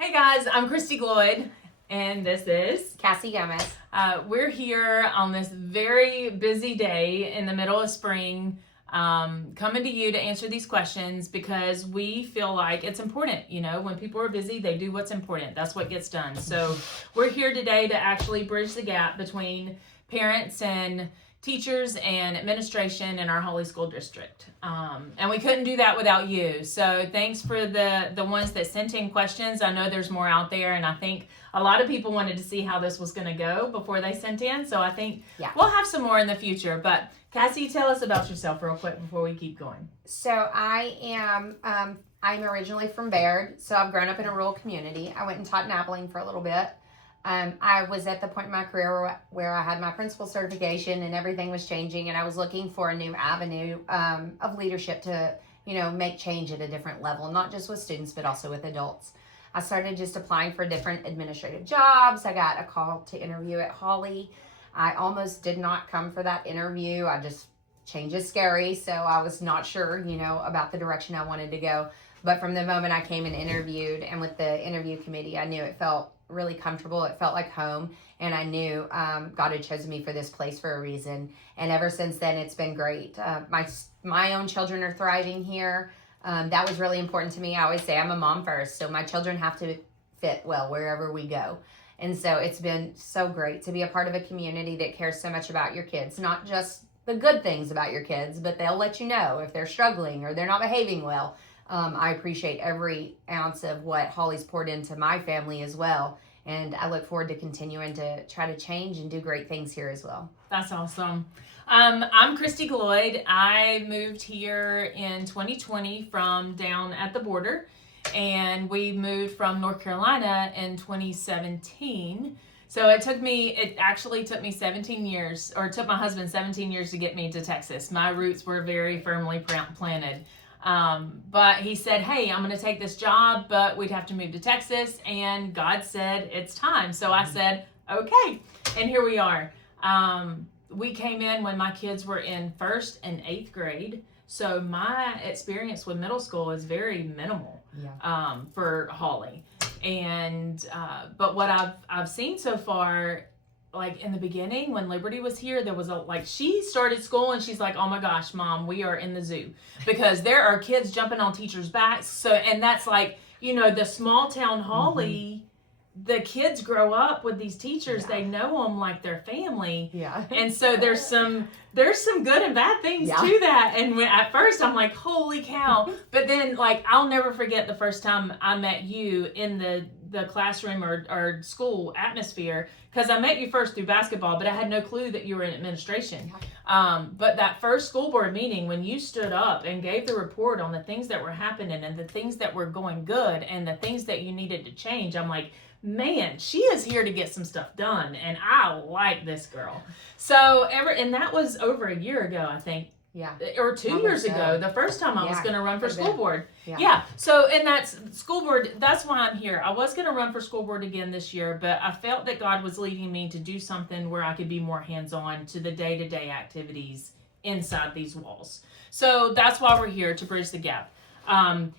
Hey guys, I'm Christy Gloyd, and this is Cassie Gomez. We're here on this very busy day in the middle of spring, coming to you to answer these questions because we feel like it's important. You know, when people are busy, they do what's important. That's what gets done. So we're here today to actually bridge the gap between parents and teachers and administration in our Hawley School District. And we couldn't do that without you. So thanks for the ones that sent in questions. I know there's more out there, and I think a lot of people wanted to see how this was going to go before they sent in. So I think we'll have some more in the future. But Cassie, tell us about yourself real quick before we keep going. So I'm originally from Baird, so I've grown up in a rural community. I went and taught in Abilene for a little bit. I was at the point in my career where I had my principal certification and everything was changing, and I was looking for a new avenue of leadership to, make change at a different level, not just with students, but also with adults. I started just applying for different administrative jobs. I got a call to interview at Hawley. I almost did not come for that interview. Change is scary, so I was not sure, about the direction I wanted to go. But from the moment I came and interviewed, and with the interview committee, I knew it felt really comfortable. It felt like home, and I knew God had chosen me for this place for a reason. And ever since then, it's been great. My own children are thriving here. That was really important to me. I always say I'm a mom first, so my children have to fit well wherever we go. And so it's been so great to be a part of a community that cares so much about your kids, not just the good things about your kids, but they'll let you know if they're struggling or they're not behaving well. I appreciate every ounce of what Hawley's poured into my family as well. And I look forward to continuing to try to change and do great things here as well. That's awesome. I'm Christy Gloyd. I moved here in 2020 from down at the border, and we moved from North Carolina in 2017. So it actually took me 17 years, or it took my husband 17 years to get me to Texas. My roots were very firmly planted. But he said, hey, I'm going to take this job, but we'd have to move to Texas. And God said, it's time. So I said, okay. And here we are. We came in when my kids were in 1st and 8th grade. So my experience with middle school is very minimal, for Hawley. And, but what I've seen so far, like in the beginning when Liberty was here, there was she started school and she's like, oh my gosh, Mom, we are in the zoo because there are kids jumping on teachers' backs. So, and that's the small town Hawley, the kids grow up with these teachers. They know them like their family. Yeah. And so there's some good and bad things to that. And at first I'm like, holy cow. But then I'll never forget the first time I met you in the classroom or school atmosphere, because I met you first through basketball, but I had no clue that you were in administration. But that first school board meeting, when you stood up and gave the report on the things that were happening and the things that were going good and the things that you needed to change, I'm like, man, she is here to get some stuff done, and I like this girl. So and that was over a year ago, I think. Yeah. Or 2 years ago, the first time I was going to run for school board. Yeah. So, and that's school board, that's why I'm here. I was going to run for school board again this year, but I felt that God was leading me to do something where I could be more hands-on to the day-to-day activities inside these walls. So that's why we're here, to bridge the gap. And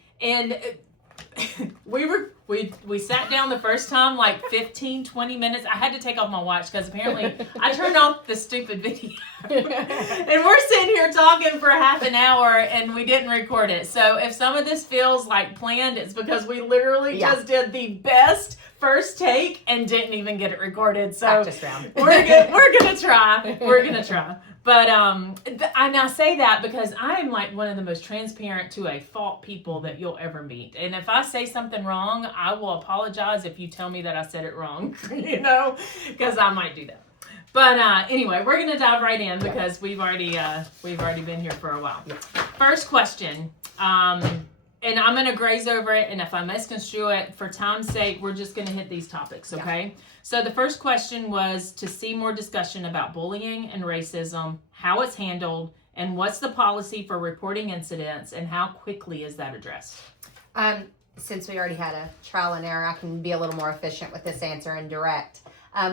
we sat down the first time 15-20 minutes. I had to take off my watch because apparently I turned off the stupid video. And we're sitting here talking for half an hour and we didn't record it. So if some of this feels like planned, it's because we literally just did the best first take and didn't even get it recorded. So practice round. We're gonna try. But I now say that because I am one of the most transparent to a fault people that you'll ever meet. And if I say something wrong, I will apologize if you tell me that I said it wrong, because I might do that. But anyway, we're gonna dive right in because we've already been here for a while. Yeah. First question, and I'm gonna graze over it, and if I misconstrue it, for time's sake, we're just gonna hit these topics, okay? Yeah. So the first question was to see more discussion about bullying and racism, how it's handled, and what's the policy for reporting incidents, and how quickly is that addressed? Since we already had a trial and error, I can be a little more efficient with this answer and direct.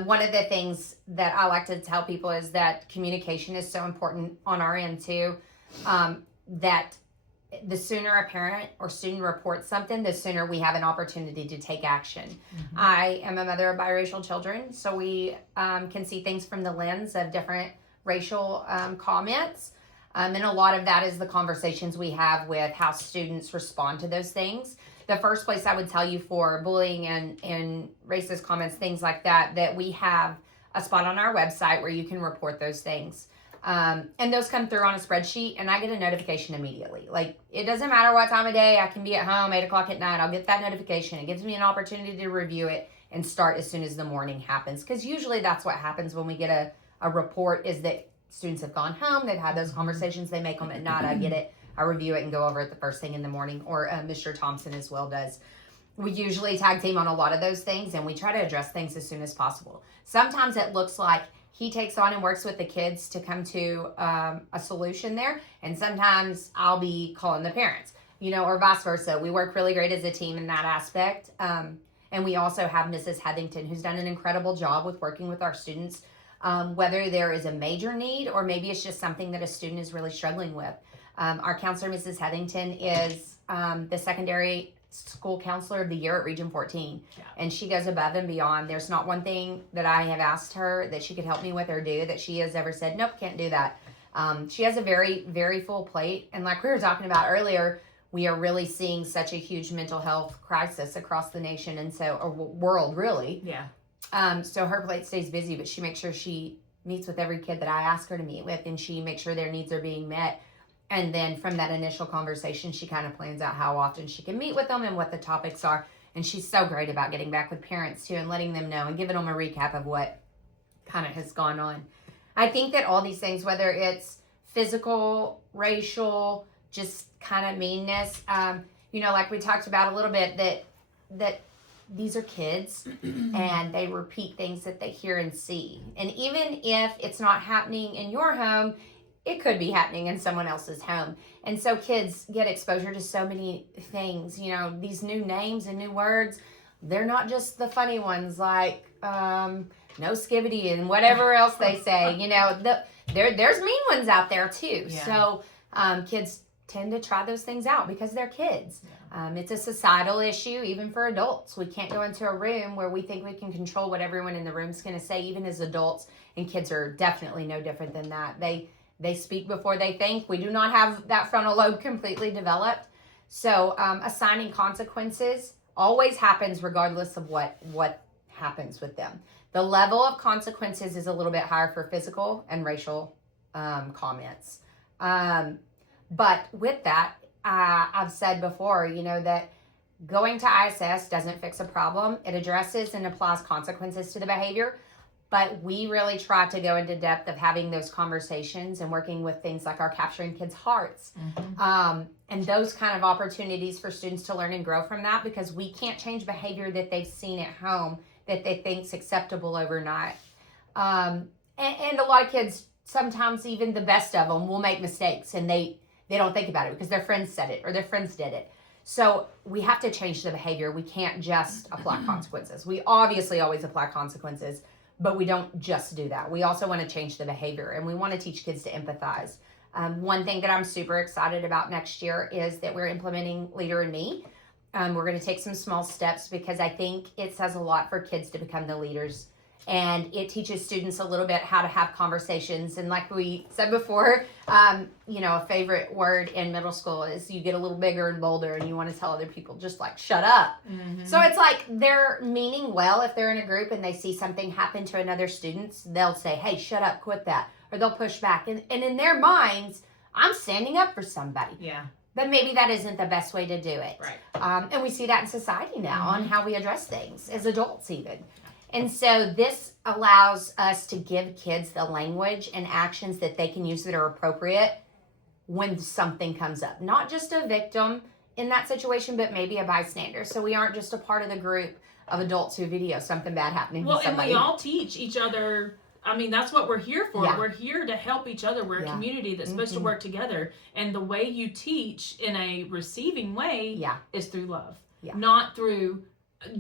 One of the things that I like to tell people is that communication is so important on our end too, that the sooner a parent or student reports something, the sooner we have an opportunity to take action. Mm-hmm. I am a mother of biracial children, so we can see things from the lens of different racial comments. And a lot of that is the conversations we have with how students respond to those things. The first place I would tell you for bullying and racist comments, things like that we have a spot on our website where you can report those things. And those come through on a spreadsheet, and I get a notification immediately. Like, it doesn't matter what time of day, I can be at home, 8 o'clock at night, I'll get that notification. It gives me an opportunity to review it and start as soon as the morning happens. Because usually that's what happens when we get a report, is that students have gone home, they've had those conversations, they make them at night, I get it, I review it and go over it the first thing in the morning, or Mr. Thompson as well does. We usually tag team on a lot of those things, and we try to address things as soon as possible. Sometimes it looks like he takes on and works with the kids to come to a solution there, and sometimes I'll be calling the parents, or vice versa. We work really great as a team in that aspect. And we also have Mrs. Heathington, who's done an incredible job with working with our students, whether there is a major need or maybe it's just something that a student is really struggling with. Our counselor, Mrs. Heathington, is the secondary school counselor of the year at Region 14. Yeah. And she goes above and beyond. There's not one thing that I have asked her that she could help me with or do that she has ever said, nope, can't do that. She has a very, very full plate. And like we were talking about earlier, we are really seeing such a huge mental health crisis across the nation, and so, or world really. Yeah. So her plate stays busy, but she makes sure she meets with every kid that I ask her to meet with, and she makes sure their needs are being met. And then from that initial conversation, she kind of plans out how often she can meet with them and what the topics are. And she's so great about getting back with parents too and letting them know and giving them a recap of what kind of has gone on. I think that all these things, whether it's physical, racial, just kind of meanness, like we talked about a little bit, that these are kids and they repeat things that they hear and see. And even if it's not happening in your home, it could be happening in someone else's home. And so kids get exposure to so many things, these new names and new words. They're not just the funny ones like no skibbity and whatever else they say. There's mean ones out there too. Yeah. So kids tend to try those things out because they're kids. Yeah. It's a societal issue even for adults. We can't go into a room where we think we can control what everyone in the room's going to say, even as adults. And kids are definitely no different than that. They speak before they think. We do not have that frontal lobe completely developed. So assigning consequences always happens regardless of what happens with them. The level of consequences is a little bit higher for physical and racial comments. But with that, I've said before, that going to ISS doesn't fix a problem. It addresses and applies consequences to the behavior. But we really try to go into depth of having those conversations and working with things like our Capturing Kids' Hearts. Mm-hmm. And those kind of opportunities for students to learn and grow from that, because we can't change behavior that they've seen at home that they think's acceptable overnight. And a lot of kids, sometimes even the best of them, will make mistakes and they don't think about it because their friends said it or their friends did it. So we have to change the behavior. We can't just apply consequences. We obviously always apply consequences, but we don't just do that. We also want to change the behavior, and we want to teach kids to empathize. One thing that I'm super excited about next year is that we're implementing Leader in Me. We're going to take some small steps because I think it says a lot for kids to become the leaders. And it teaches students a little bit how to have conversations. And like we said before, a favorite word in middle school is you get a little bigger and bolder and you want to tell other people just like, shut up. Mm-hmm. So it's like they're meaning well. If they're in a group and they see something happen to another student, they'll say, hey, shut up, quit that. Or they'll push back. And in their minds, I'm standing up for somebody. Yeah. But maybe that isn't the best way to do it. Right. And we see that in society now mm-hmm. on how we address things as adults even. And so this allows us to give kids the language and actions that they can use that are appropriate when something comes up. Not just a victim in that situation, but maybe a bystander. So we aren't just a part of the group of adults who video something bad happening to somebody. And we all teach each other. I mean, that's what we're here for. Yeah. We're here to help each other. We're a community that's supposed to work together. And the way you teach in a receiving way is through love, not through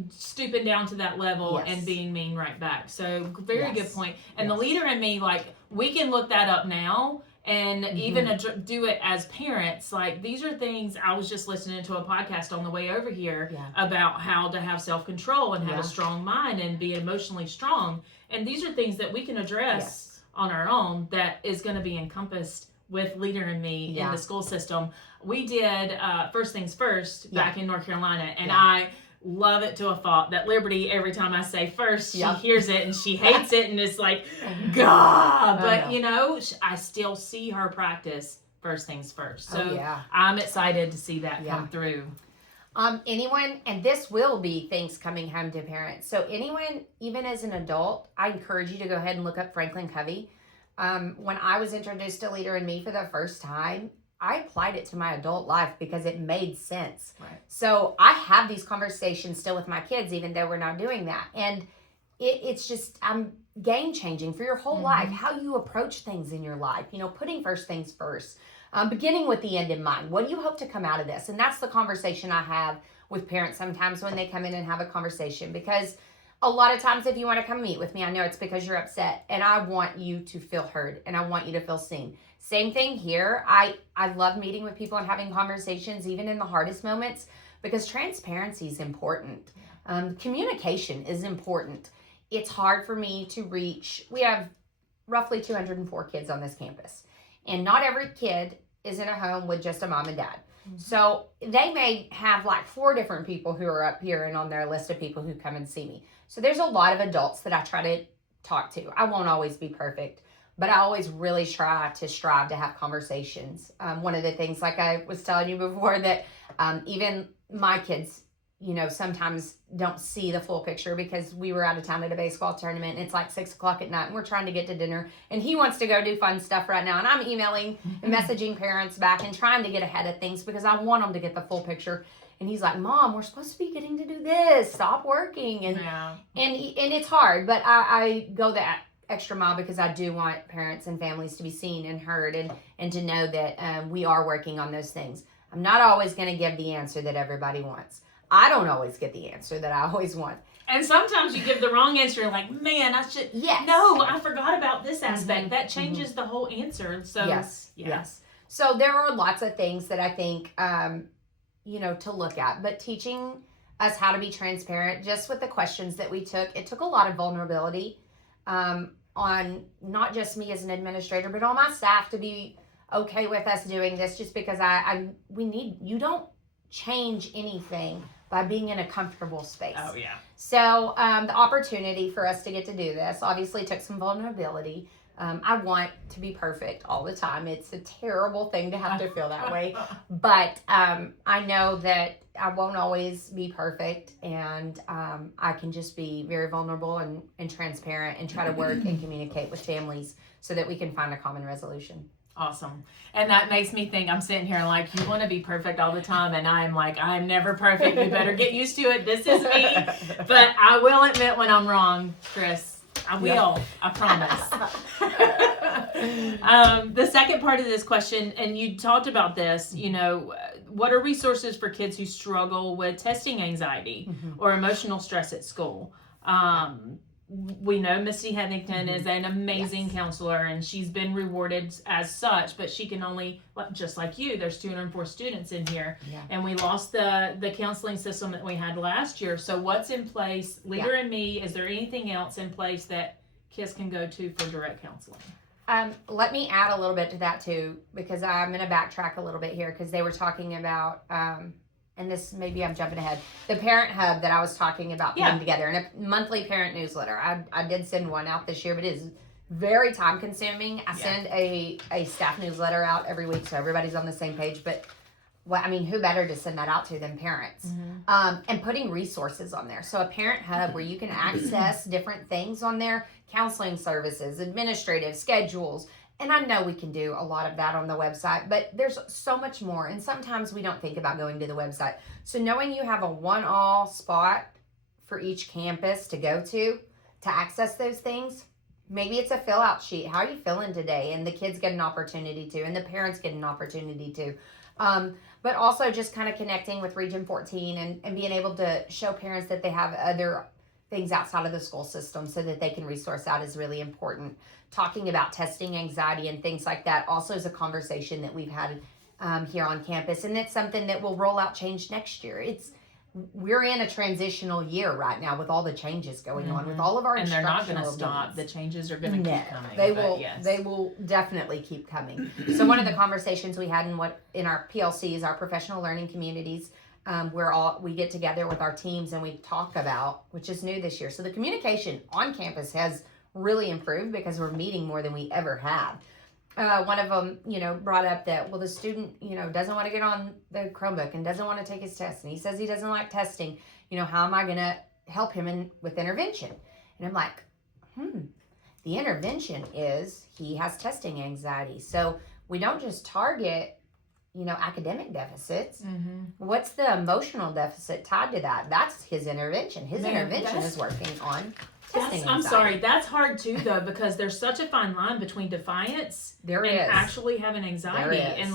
stooping down to that level and being mean right back. So very good point. And the Leader in Me, like, we can look that up now and even do it as parents. Like, these are things, I was just listening to a podcast on the way over here about how to have self-control and have a strong mind and be emotionally strong. And these are things that we can address on our own that is going to be encompassed with Leader in Me in the school system. We did First Things First back in North Carolina, and I love it to a fault that Liberty, every time I say first, she hears it and she hates it and it's like, God. But, you know, I still see her practice First Things First. So I'm excited to see that come through. Anyone, and this will be things coming home to parents. So anyone, even as an adult, I encourage you to go ahead and look up Franklin Covey. When I was introduced to Leader in Me for the first time, I applied it to my adult life because it made sense. Right. So I have these conversations still with my kids, even though we're not doing that. And it's just game changing for your whole life, how you approach things in your life, you know, putting first things first, beginning with the end in mind. What do you hope to come out of this? And that's the conversation I have with parents sometimes when they come in and have a conversation, because a lot of times if you want to come meet with me, I know it's because you're upset, and I want you to feel heard and I want you to feel seen. Same thing here. I love meeting with people and having conversations, even in the hardest moments, because transparency is important. Communication is important. It's hard for me to reach. We have roughly 204 kids on this campus, and not every kid is in a home with just a mom and dad. So they may have like 4 different people who are up here and on their list of people who come and see me. So there's a lot of adults that I try to talk to. I won't always be perfect, but I always really strive to have conversations. One of the things, like I was telling you before, that even my kids, you know, sometimes don't see the full picture, because we were out of town at a baseball tournament and it's like 6:00 at night and we're trying to get to dinner and he wants to go do fun stuff right now. And I'm emailing and messaging parents back and trying to get ahead of things because I want them to get the full picture. And he's like, Mom, we're supposed to be getting to do this. Stop working. And it's hard, but I go that extra mile because I do want parents and families to be seen and heard, and to know that we are working on those things. I'm not always going to give the answer that everybody wants. I don't always get the answer that I always want. And sometimes you give the wrong answer and like, man, I should. No, I forgot about this aspect. That changes the whole answer. So yes. So there are lots of things that I think, you know, to look at. But teaching us how to be transparent, just with the questions that we took, it took a lot of vulnerability on not just me as an administrator, but on my staff to be okay with us doing this, just because you don't change anything by being in a comfortable space. Oh, yeah. So the opportunity for us to get to do this obviously took some vulnerability. I want to be perfect all the time. It's a terrible thing to have to feel that way. But I know that I won't always be perfect, and I can just be very vulnerable and transparent and try to work and communicate with families so that we can find a common resolution. Awesome. And that makes me think, I'm sitting here like, you want to be perfect all the time, and I'm like, I'm never perfect. You better get used to it. This is me. But I will admit when I'm wrong, Chris. I will. I promise. The second part of this question, and you talked about this, you know, what are resources for kids who struggle with testing anxiety or emotional stress at school? We know Misty Headington is an amazing counselor, and she's been rewarded as such, but she can only, just like you, there's 204 students in here, and we lost the counseling system that we had last year. So what's in place? Leader in Me, is there anything else in place that kids can go to for direct counseling? Let me add a little bit to that too, because I'm going to backtrack a little bit here, because they were talking about, and this, maybe I'm jumping ahead, the parent hub that I was talking about putting together, and a monthly parent newsletter. I did send one out this year, but it is very time consuming. I send a staff newsletter out every week, so everybody's on the same page. But who better to send that out to than parents? And putting resources on there. So a parent hub where you can access different things on there, counseling services, administrative schedules. And I know we can do a lot of that on the website, but there's so much more. And sometimes we don't think about going to the website. So knowing you have a one-all spot for each campus to go to access those things, maybe it's a fill-out sheet. How are you feeling today? And the kids get an opportunity to, and the parents get an opportunity to. But also just kind of connecting with Region 14 and being able to show parents that they have other things outside of the school system so that they can resource out is really important. Talking about testing anxiety and things like that also is a conversation that we've had here on campus, and it's something that will roll out change next year. We're in a transitional year right now with all the changes going on with all of our and they're not going to stop. The changes are going to keep coming. They will definitely keep coming. So one of the conversations we had in our PLCs, our professional learning communities, we get together with our teams and we talk about, which is new this year. So the communication on campus has really improved because we're meeting more than we ever have. One of them, brought up that, well, the student, doesn't want to get on the Chromebook and doesn't want to take his test. And he says he doesn't like testing. How am I going to help him with intervention? And I'm like, the intervention is he has testing anxiety. So we don't just target, academic deficits. What's the emotional deficit tied to that? That's his intervention. His intervention is working on testing anxiety. I'm sorry, that's hard too, though, because there's such a fine line between defiance and actually having anxiety. And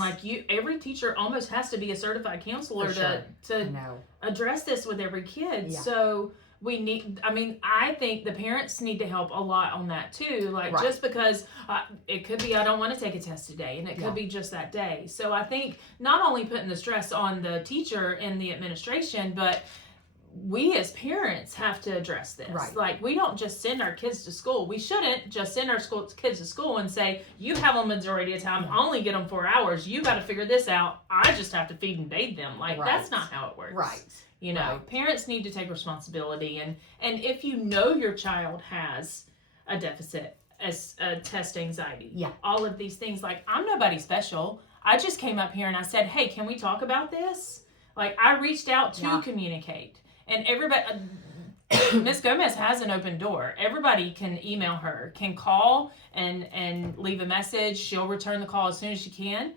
every teacher almost has to be a certified counselor to address this with every kid. Yeah. So I think the parents need to help a lot on that too. Just because it could be I don't want to take a test today, and it could be just that day. So I think not only putting the stress on the teacher and the administration, but we as parents have to address this. Right. We don't just send our kids to school. We shouldn't just send our kids to school and say, you have a majority of time, only get them 4 hours. You got to figure this out. I just have to feed and bathe them. That's not how it works. Right. Parents need to take responsibility. And if your child has a deficit, as test anxiety, all of these things, I'm nobody special. I just came up here and I said, hey, can we talk about this? I reached out to communicate. And everybody, Miss Gomez has an open door. Everybody can email her, can call and leave a message. She'll return the call as soon as she can.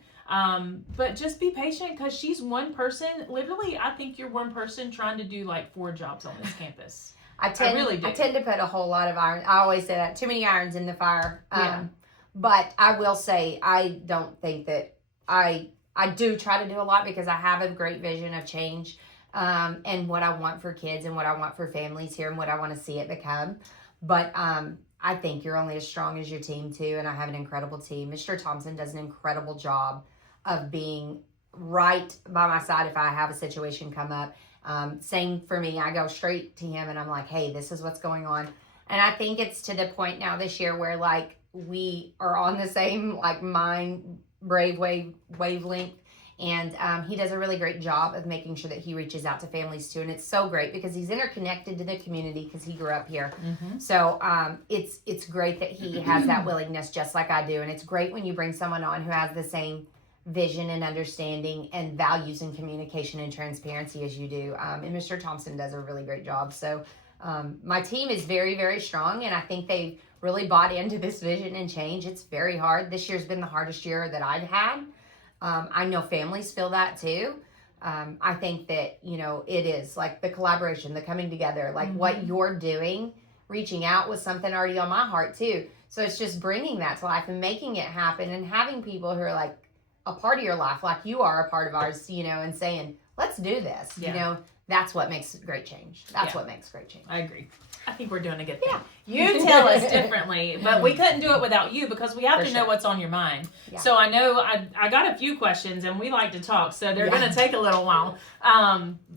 But just be patient because she's one person. Literally, I think you're one person trying to do 4 jobs on this campus. I really do. I tend to put a whole lot of iron. I always say that, too many irons in the fire. But I will say, I don't think that I do try to do a lot because I have a great vision of change. And what I want for kids and what I want for families here and what I want to see it become. But I think you're only as strong as your team too, and I have an incredible team. Mr. Thompson does an incredible job of being right by my side if I have a situation come up. Same for me. I go straight to him and I'm like, hey, this is what's going on. And I think it's to the point now this year where we are on the same mind brave wavelength. And he does a really great job of making sure that he reaches out to families too. And it's so great because he's interconnected to the community because he grew up here. So it's great that he has that willingness just like I do. And it's great when you bring someone on who has the same vision and understanding and values and communication and transparency as you do. And Mr. Thompson does a really great job. So my team is very, very strong. And I think they've really bought into this vision and change. It's very hard. This year's been the hardest year that I've had. I know families feel that too. I think that, it is the collaboration, the coming together, what you're doing, reaching out was something already on my heart too. So it's just bringing that to life and making it happen and having people who are a part of your life, like you are a part of ours, and saying, let's do this, that's what makes great change. That's what makes great change. I agree. I think we're doing a good thing. Yeah. You tell us differently, but we couldn't do it without you because we have to know what's on your mind. Yeah. So I know I got a few questions and we like to talk, so they're going to take a little while.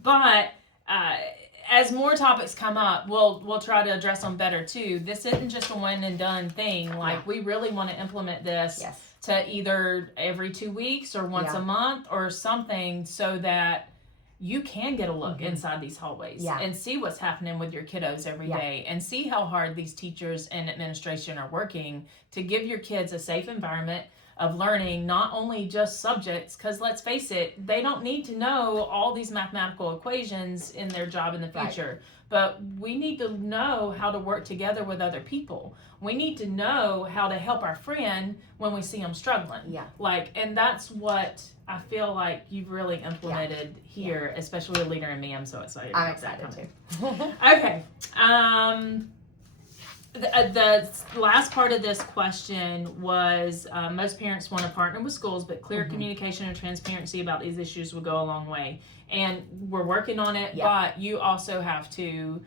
But as more topics come up, we'll try to address them better too. This isn't just a one and done thing. We really want to implement this to either every 2 weeks or once a month or something so that you can get a look inside these hallways and see what's happening with your kiddos every day and see how hard these teachers and administration are working to give your kids a safe environment of learning, not only just subjects, because let's face it, they don't need to know all these mathematical equations in their job in the future. But we need to know how to work together with other people. We need to know how to help our friend when we see them struggling. And that's what I feel like you've really implemented here, especially a leader in me. I'm so excited. I'm excited too. Okay. The last part of this question was most parents want to partner with schools, but clear communication and transparency about these issues would go a long way. And we're working on it, but you also have to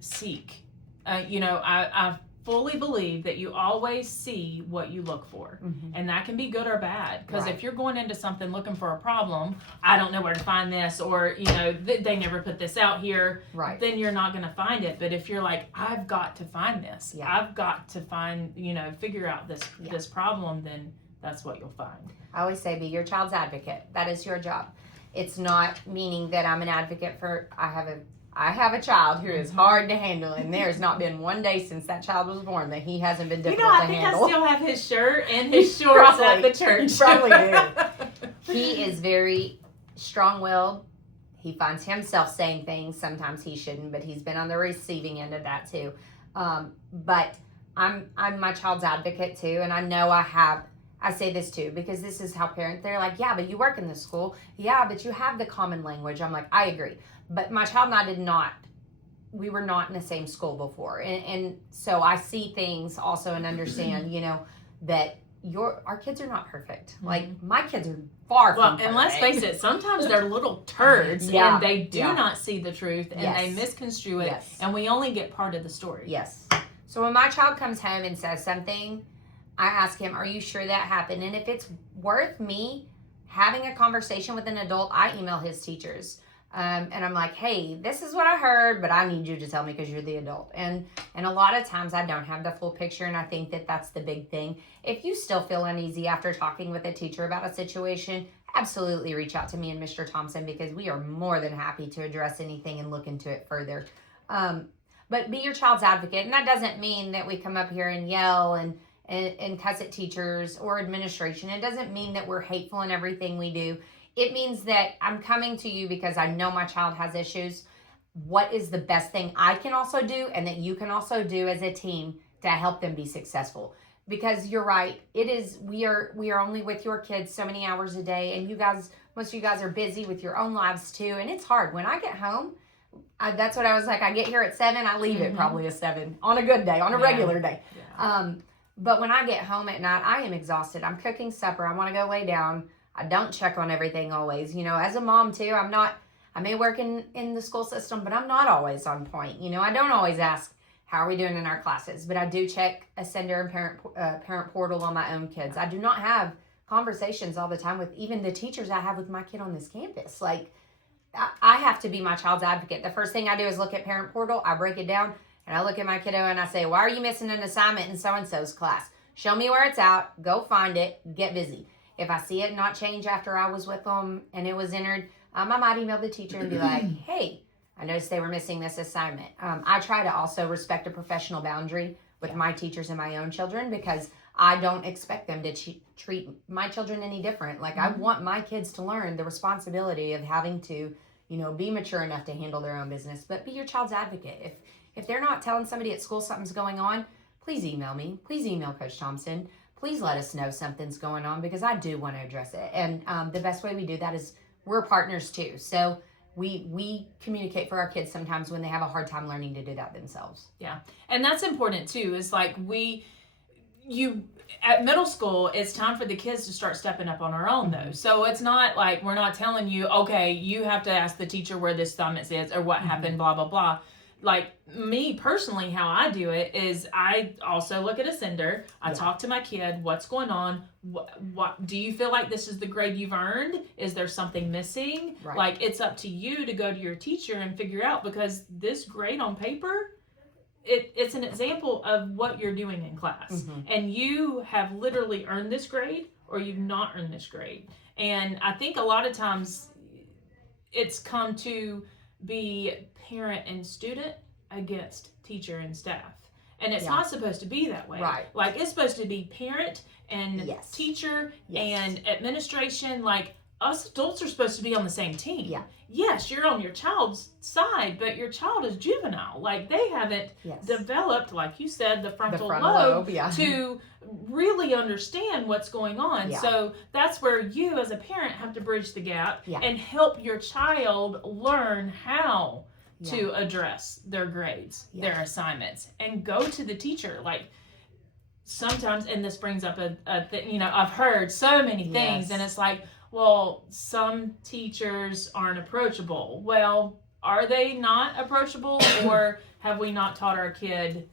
seek. I fully believe that you always see what you look for. And that can be good or bad. Because if you're going into something looking for a problem, I don't know where to find this, or, they never put this out here, then you're not going to find it. But if you're like, I've got to find this, I've got to find, figure out this problem, then that's what you'll find. I always say, be your child's advocate. That is your job. It's not meaning that I'm an advocate for, I have a child who is hard to handle, and there's not been one day since that child was born that he hasn't been difficult to handle. I still have his shirt and his shorts at the church. You probably do. He is very strong-willed. He finds himself saying things sometimes he shouldn't, but he's been on the receiving end of that too. But I'm my child's advocate too, and I know I say this too, because this is how parents, they're like, yeah, but you work in this school. Yeah, but you have the common language. I'm like, I agree. But my child and I we were not in the same school before. And so I see things also and understand, that our kids are not perfect. Like, my kids are far from perfect. And let's face it, sometimes they're little turds and they do not see the truth and they misconstrue it. And we only get part of the story. Yes. So when my child comes home and says something, I ask him, are you sure that happened? And if it's worth me having a conversation with an adult, I email his teachers. And I'm like, hey, this is what I heard, but I need you to tell me because you're the adult. And a lot of times I don't have the full picture, and I think that that's the big thing. If you still feel uneasy after talking with a teacher about a situation, absolutely reach out to me and Mr. Thompson, because we are more than happy to address anything and look into it further. But be your child's advocate. And that doesn't mean that we come up here and yell and cuss at teachers or administration. It doesn't mean that we're hateful in everything we do. It means that I'm coming to you because I know my child has issues. What is the best thing I can also do and that you can also do as a team to help them be successful? Because you're right. We are only with your kids so many hours a day, and most of you guys are busy with your own lives too. And it's hard. When I get home, that's what I was like. I get here at 7, I leave it probably at 7 on a good day, on a regular day. Yeah. But when I get home at night, I am exhausted. I'm cooking supper. I want to go lay down. I don't check on everything always. As a mom too, I may work in the school system, but I'm not always on point. I don't always ask, how are we doing in our classes? But I do check a sender and parent portal on my own kids. I do not have conversations all the time with even the teachers I have with my kid on this campus. Like, I have to be my child's advocate. The first thing I do is look at parent portal. I break it down and I look at my kiddo and I say, why are you missing an assignment in so-and-so's class? Show me where it's at. Go find it. Get busy. If I see it not change after I was with them and it was entered, I might email the teacher and be like, hey, I noticed they were missing this assignment. I try to also respect a professional boundary with my teachers and my own children, because I don't expect them to treat my children any different. Like, I want my kids to learn the responsibility of having to, be mature enough to handle their own business. But be your child's advocate. If they're not telling somebody at school something's going on, please email me. Please email Coach Thompson. Please let us know something's going on, because I do want to address it. And the best way we do that is we're partners too. So we communicate for our kids sometimes when they have a hard time learning to do that themselves. Yeah. And that's important too. Is like at middle school, it's time for the kids to start stepping up on our own though. So it's not like we're not telling you, okay, you have to ask the teacher where this assignment is or what happened, blah, blah, blah. Like, me personally, how I do it is I also look at a sender. I talk to my kid. What's going on? What do you feel like this is the grade you've earned? Is there something missing? Right. Like, it's up to you to go to your teacher and figure out, because this grade on paper, it's an example of what you're doing in class. And you have literally earned this grade or you've not earned this grade. And I think a lot of times it's come to be parent and student against teacher and staff. And it's not supposed to be that way. Right. Like, it's supposed to be parent and teacher and administration. Like, us adults are supposed to be on the same team. Yeah. Yes, you're on your child's side, but your child is juvenile. Like, they haven't developed, like you said, the frontal lobe to really understand what's going on. Yeah. So that's where you as a parent have to bridge the gap and help your child learn how to address their grades, their assignments, and go to the teacher. Like, sometimes, and this brings up a thing, I've heard so many things, and it's like, well, some teachers aren't approachable. Well, are they not approachable, or have we not taught our kid?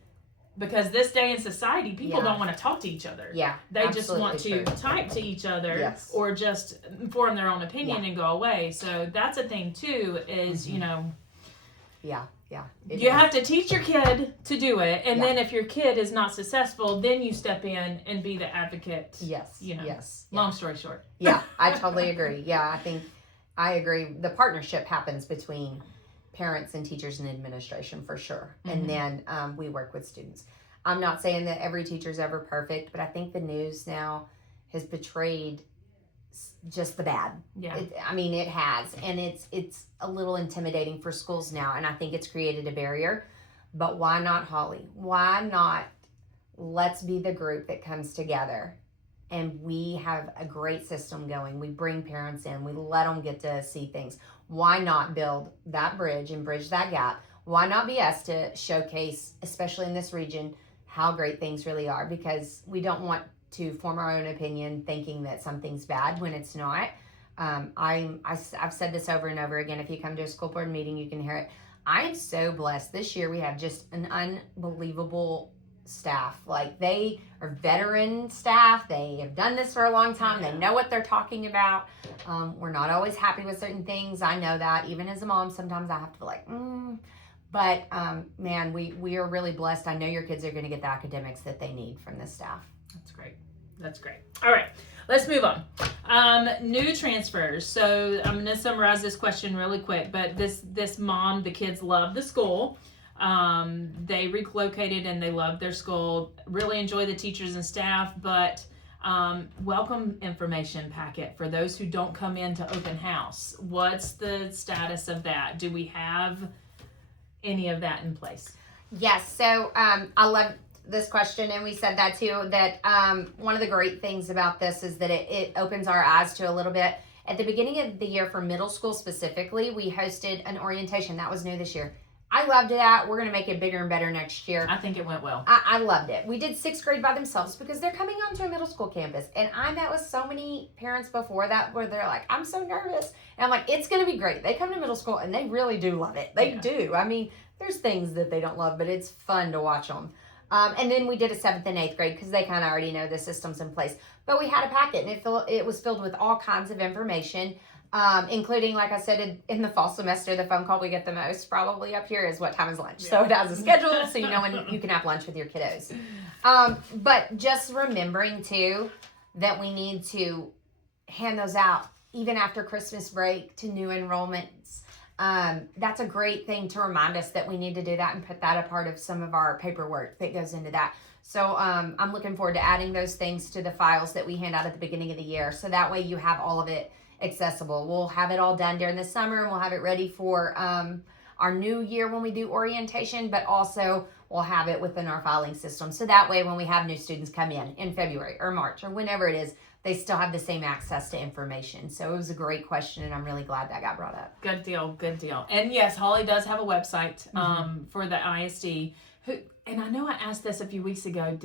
Because this day in society, people don't want to talk to each other. Yeah, they just want to type to each other, or just form their own opinion and go away. So that's a thing too. Is you know, you have to teach your kid to do it, and then if your kid is not successful, then you step in and be the advocate. Yes. You know. Long story short. Yeah, I totally agree. Yeah, I think I agree. The partnership happens between parents and teachers and administration for sure. And then we work with students. I'm not saying that every teacher's ever perfect, but I think the news now has betrayed just the bad. Yeah. I mean, it has. And it's a little intimidating for schools now. And I think it's created a barrier. But why not Hawley? Why not let's be the group that comes together and we have a great system going. We bring parents in. We let them get to see things. Why not build that bridge and bridge that gap? Why not be us to showcase, especially in this region, how great things really are? Because we don't want to form our own opinion thinking that something's bad when it's not. I've said this over and over again. If you come to a school board meeting, you can hear it. I am so blessed. This year we have just an unbelievable staff. Like, they are veteran staff. They have done this for a long time. They know what they're talking about. We're not always happy with certain things. I know that. Even as a mom, sometimes I have to be like, But man, we are really blessed. I know your kids are going to get the academics that they need from this staff. That's great. All right, let's move on. New transfers. So I'm going to summarize this question really quick. But this mom, the kids love the school. They relocated and they love their school. Really enjoy the teachers and staff. But welcome information packet for those who don't come into open house. What's the status of that? Do we have any of that in place? Yes. So I love this question, and we said that too, that one of the great things about this is that it opens our eyes to a little bit. At the beginning of the year for middle school specifically, we hosted an orientation. That was new this year. I loved that. We're going to make it bigger and better next year. I think it went well. I loved it. We did 6th grade by themselves because they're coming onto a middle school campus. And I met with so many parents before that where they're like, I'm so nervous. And I'm like, it's going to be great. They come to middle school and they really do love it. They do. I mean, there's things that they don't love, but it's fun to watch them. And then we did a 7th and 8th grade because they kind of already know the system's in place. But we had a packet, and it was filled with all kinds of information, including, like I said, in the fall semester, the phone call we get the most probably up here is what time is lunch. So it has a schedule, so you know when you can have lunch with your kiddos. But just remembering, too, that we need to hand those out even after Christmas break to new enrollments. That's a great thing to remind us that we need to do that and put that a part of some of our paperwork that goes into that. So I'm looking forward to adding those things to the files that we hand out at the beginning of the year. So that way you have all of it accessible. We'll have it all done during the summer, and we'll have it ready for our new year when we do orientation, but also we'll have it within our filing system. So that way when we have new students come in February or March or whenever it is, they still have the same access to information. So it was a great question, and I'm really glad that got brought up. Good deal. And yes, Hawley does have a website for the ISD. And I know I asked this a few weeks ago.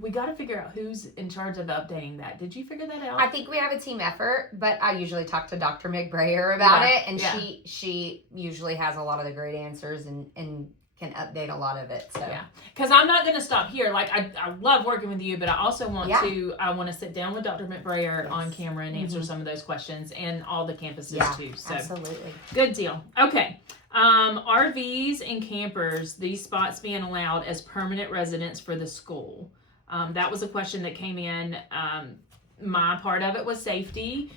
We got to figure out who's in charge of updating that. Did you figure that out? I think we have a team effort, but I usually talk to Dr. McBrayer about it, and she usually has a lot of the great answers and can update a lot of it. So yeah, because I'm not going to stop here. Like I love working with you, but I also want to sit down with Dr. McBrayer on camera and answer some of those questions, and all the campuses too. So absolutely, good deal. Okay, RVs and campers, these spots being allowed as permanent residents for the school. That was a question that came in. My part of it was safety.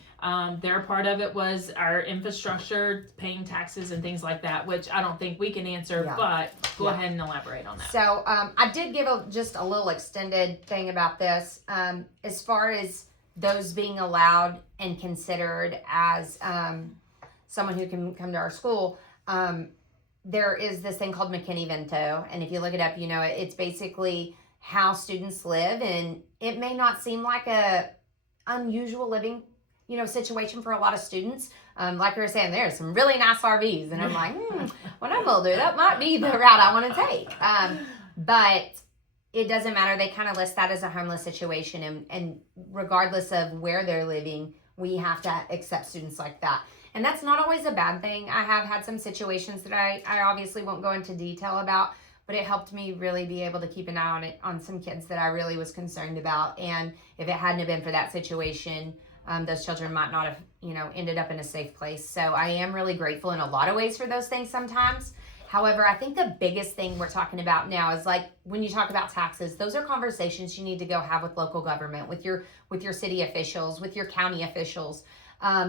Their part of it was our infrastructure, paying taxes and things like that, which I don't think we can answer, but go ahead and elaborate on that. So I did give just a little extended thing about this. As far as those being allowed and considered as someone who can come to our school, there is this thing called McKinney-Vento, and if you look it up, you know it's basically how students live, and it may not seem like a unusual living situation for a lot of students. Like we were saying, there's some really nice RVs, and I'm like, when I'm older, that might be the route I want to take. But it doesn't matter. They kind of list that as a homeless situation, and regardless of where they're living, we have to accept students like that. And that's not always a bad thing. I have had some situations that I obviously won't go into detail about, but it helped me really be able to keep an eye on it, on some kids that I really was concerned about. And if it hadn't have been for that situation, those children might not have, ended up in a safe place. So I am really grateful in a lot of ways for those things sometimes. However, I think the biggest thing we're talking about now is like when you talk about taxes, those are conversations you need to go have with local government, with your city officials, with your county officials.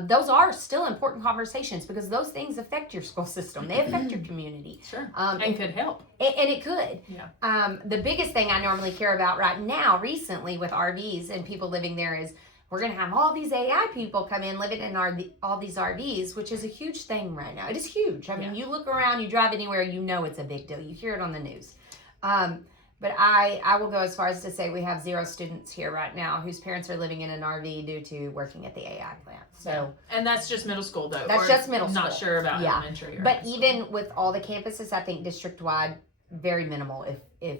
Those are still important conversations because those things affect your school system. They affect your community. Sure. And could help. And it could. Yeah. The biggest thing I normally care about right now, recently with RVs and people living there, is we're going to have all these AI people come in living in all these RVs, which is a huge thing right now. It is huge. I mean, you look around, you drive anywhere, it's a big deal. You hear it on the news. But I will go as far as to say we have 0 students here right now whose parents are living in an RV due to working at the AI plant. So, and that's just middle school though. That's just middle school. Not sure about elementary. Or but even with all the campuses, I think district-wide, very minimal, if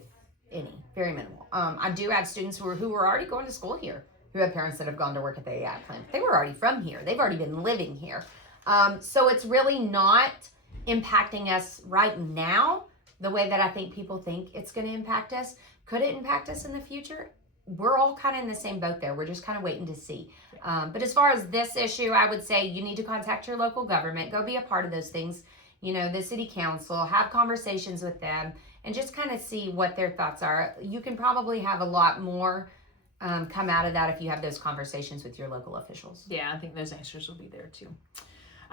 any, very minimal. I do have students who were already going to school here, who have parents that have gone to work at the AI plant. They were already from here. They've already been living here. So it's really not impacting us right now the way that I think people think it's going to impact us. Could it impact us in the future? We're all kind of in the same boat there. We're just kind of waiting to see. But as far as this issue, I would say you need to contact your local government. Go be a part of those things. The city council, have conversations with them, and just kind of see what their thoughts are. You can probably have a lot more come out of that if you have those conversations with your local officials. Yeah, I think those answers will be there too.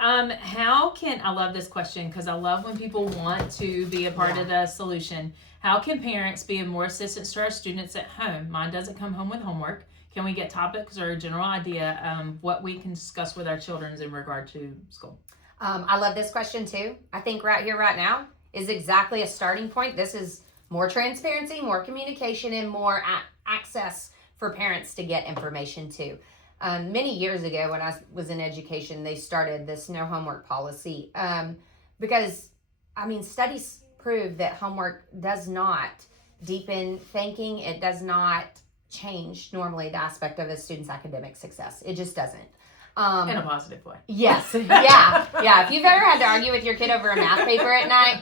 I love this question because I love when people want to be a part of the solution. How can parents be of more assistance to our students at home? Mine doesn't come home with homework. Can we get topics or a general idea what we can discuss with our children in regard to school? I love this question too. I think right here, right now is exactly a starting point. This is more transparency, more communication, and more access for parents to get information too. Many years ago when I was in education, they started this no homework policy because, studies prove that homework does not deepen thinking. It does not change normally the aspect of a student's academic success. It just doesn't. In a positive way. Yes. Yeah. If you've ever had to argue with your kid over a math paper at night,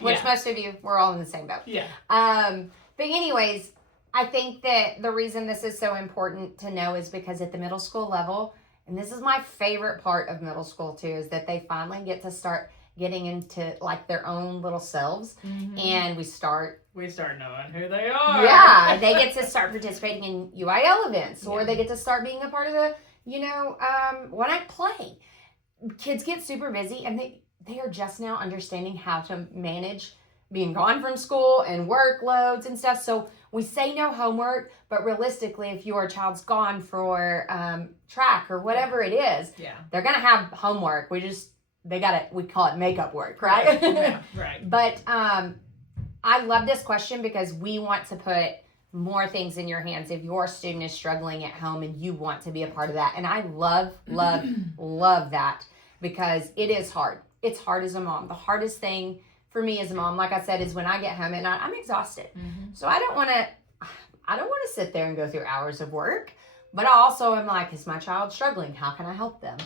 which most of you, we're all in the same boat. Yeah. But anyways, I think that the reason this is so important to know is because at the middle school level, and this is my favorite part of middle school too, is that they finally get to start getting into like their own little selves, and we start knowing who they are. Yeah, they get to start participating in UIL events, or they get to start being a part of the, one act play. Kids get super busy, and they are just now understanding how to manage being gone from school and workloads and stuff. So we say no homework, but realistically, if your child's gone for track or whatever it is, they're gonna have homework. We call it makeup work, right? Yeah, right. But I love this question because we want to put more things in your hands if your student is struggling at home and you want to be a part of that. And I love that because it is hard. It's hard as a mom. The hardest thing for me as a mom, like I said, is when I get home at night, I'm exhausted. So I don't want to sit there and go through hours of work, but I also am like, is my child struggling? How can I help them?